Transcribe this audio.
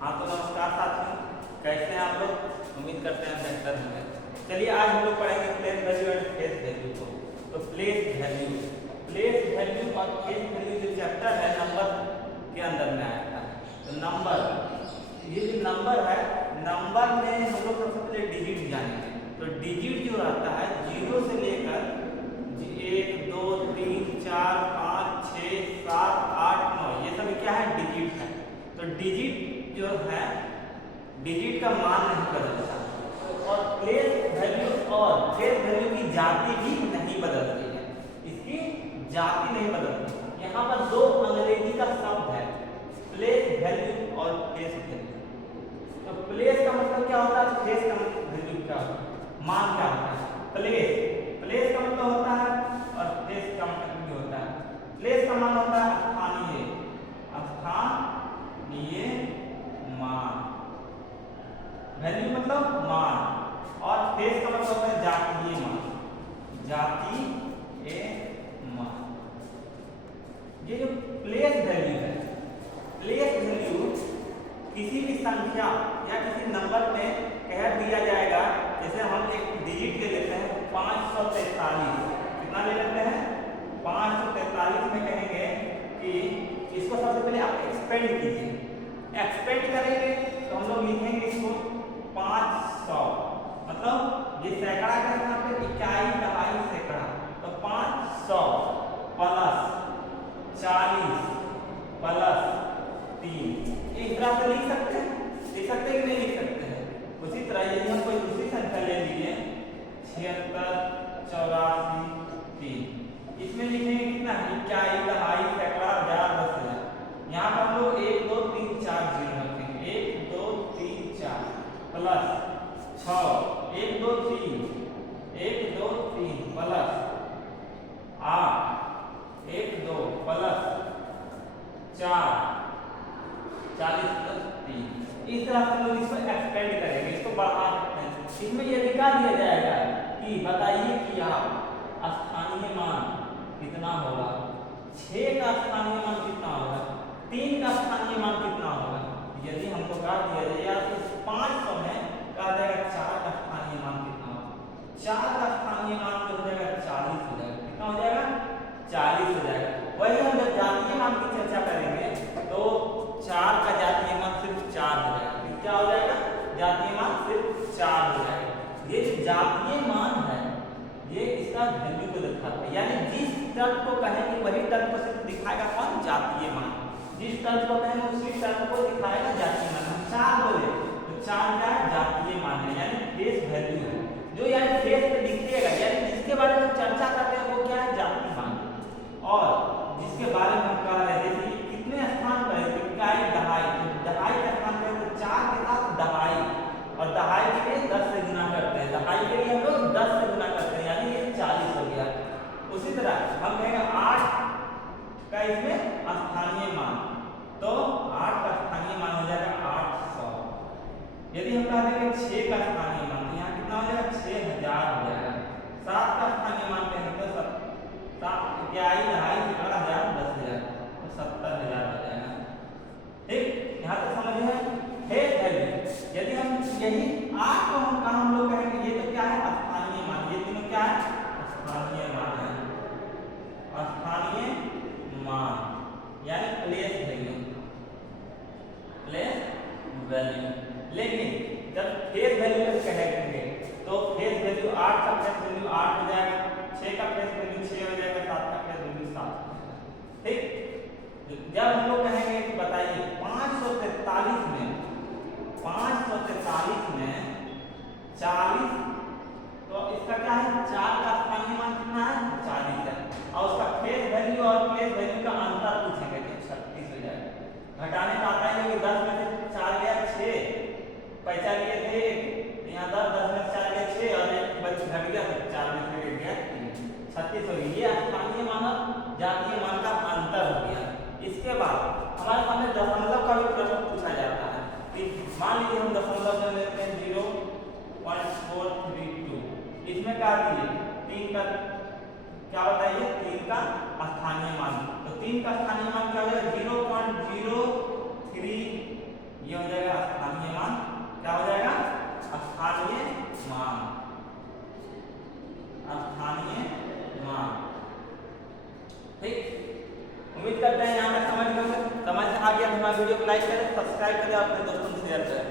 हाँ तो नमस्कार साथियों, कैसे हैं आप लोग? उम्मीद करते हैं बेहतर होंगे। चलिए आज हम लोग पढ़ेंगे place value and face value को। तो प्लेस वैल्यू और फेस वैल्यू जो चैप्टर है नंबर के अंदर में आया था। तो नंबर, ये जो नंबर है, नंबर में हम लोग सबसे पहले डिजिट जानेंगे। तो डिजिट जो रहता है 0 से लेकर 1 2 3 4 5 6 7 8 9, ये सभी क्या है? डिजिट है। तो डिजिट जो है, डिजिट का मान नहीं बदलता। और प्लेस वैल्यू और फेस वैल्यू की जाति भी नहीं बदलती है, इसकी जाति नहीं बदलती। यहाँ पर दो अंग्रेजी का शब्द है, प्लेस वैल्यू और फेस वैल्यू। तो प्लेस का मतलब क्या होता है, फेस का वैल्यू क्या होता है, मान क्या होता है? प्लेस का मतलब होता है और फेस का मतलब भी होता है। प्लेस का मान होता है स्थानीय मान, वैल्यू मतलब मान, और फेस का मतलब होता है जातीय मान। ये जो प्लेस वैल्यू है, प्लेस वैल्यू किसी भी संख्या या किसी नंबर में कह दिया जाएगा। जैसे हम एक डिजिट ले लेते हैं 543, कितना ले लेते हैं? 543 में कहेंगे कि इसको सबसे पहले आप एक्सपेंड कीजिए। एक्सपेंड करेंगे तो हम लोग लिखेंगे इसको 500, मतलब ये सैकड़ा का यहाँ पे इकाई दहाई सैकड़ा। तो 500 प्लस 40 प्लस 3, इस तरह से लिख सकते हैं कि नहीं लिख सकते हैं? उसी तरह यदि हम कोई दूसरी संख्या ले लीजिए 76 84 3, इसमें लिखेंगे कितना? इकाई दहाई सैकड़ा हजार 10,000। यहाँ पर हम लोग 1 2 3 4 जीरो रखेंगे, 1 2 3 4 प्लस 6 1 2 3 प्लस 8 1 2 प्लस 4 40 प्लस 3। इस तरह से लोग इसको एक्सपेंड करेंगे, इसको बढ़ा सकते हैं। इसमें यह दिखा दिया जाएगा कि बताइए कि आप स्थानीय मान कितना होगा, 6 का स्थानीय मान कितना होगा, 3 का स्थानीय मान कितना होगा। यदि हमको कहा दिया जाए या तो 500 में कहा जाएगा 4 का स्थानीय मान कितना होगा, 4 का स्थानीय मान हो जाएगा 40 हो जाएगा। कितना हो जाएगा? 40 हो जाएगा। वही हम जब जातीय मान की चर्चा करेंगे तो 4 का जातीय मान सिर्फ 4 हो जाएगा। क्या हो जाएगा? जातीय मान सिर्फ 4 हो जाएगा। ये जो जातीय मान है, ये इसका वैल्यू को दिखाता है, यानी जिस टर्म को कहेंगे वही टर्म को सिर्फ दिखाएगा कौन? जातीय मान। जिस टर्म को कहेंगे उसी टर्म को दिखाएगा जातीय मान। हम 4 बोले तो 4 क्या है? जातीय मान है, यानी फेस वैल्यू है, जो यानी फेस पे दिखेगा, यानी जिसके बारे में चर्चा करते हैं वो क्या है? जातीय मान। और जिसके बारे में हम कह रहे थे कि कितने स्थान पर है, इकाई दहाई, तो दहाई का स्थान पर तो 4 के साथ दहाई, और दहाई के लिए 10 से गुना करते हैं, दहाई के लिए हम लोग 10 से गुना करते हैं, यानी ये 40 हो गया। उसी तरह हम कहेंगे 8 का इसमें स्थानीय मान, तो 8 का स्थानीय मान हो जाएगा 800। यदि हम कह देंगे 6 का स्थानीय मान, तो यहाँ कितना हो जाएगा? 6000 हो जाएगा। 7 का स्थानीय मान कहेंगे तो 7 इकाई दहाई सैकड़ा हजार 10,000, तो 70,000 हो जाएगा। ठीक, यहाँ तक समझ में? फेस वैल्यू, यदि हम यही 8 को हम लोग कहेंगे ये तो क्या है? स्थानीय मान। ये तीनों क्या है? स्थानीय मान है, स्थानीय मान यानी प्लेस वैल्यू। लेकिन जब फेस वैल्यू तक कहेंगे तो फेस वैल्यू 8 का फेस वैल्यू 8 हो जाएगा, 6 का फेस वैल्यू 6 हो जाएगा, 7 का फेस वैल्यू 7 हो जाएगा। ठीक, जब हम लोग कहेंगे कि बताइए 543 में 40, तो इसका क्या है? 4 का स्थानीय मान कितना है? 40 है, और उसका फेस वैल्यू और प्लेस वैल्यू का अंतर पूछेंगे तो 36 हो जाएगा। घटाने का आता है कि 10 में से 4 गया 6, पैसा लिए थे, यहाँ 10 में से 4 गया 6, और एक बच घट गया तो 4 में से गया 3, 36 हो गई। ये स्थानीय मान और जातीय मान का अंतर हो गया। इसके बाद हमारे सामने दशमलव का भी प्रश्न पूछा जाता है। मान लीजिए हम दशमलव में लेते हैं 0.432, इसमें क्या आती है? 3 का क्या बताइए? 3 का स्थानीय मान। तो 3 का स्थानीय मान क्या हो जाएगा? 0.03, ये हो जाएगा मांग, स्थानीय मांग। ठीक, उम्मीद करते हैं यहाँ तक समझ में आ गया। तो हमारे वीडियो को लाइक करें, सब्सक्राइब करें, अपने दोस्तों से शेयर करें।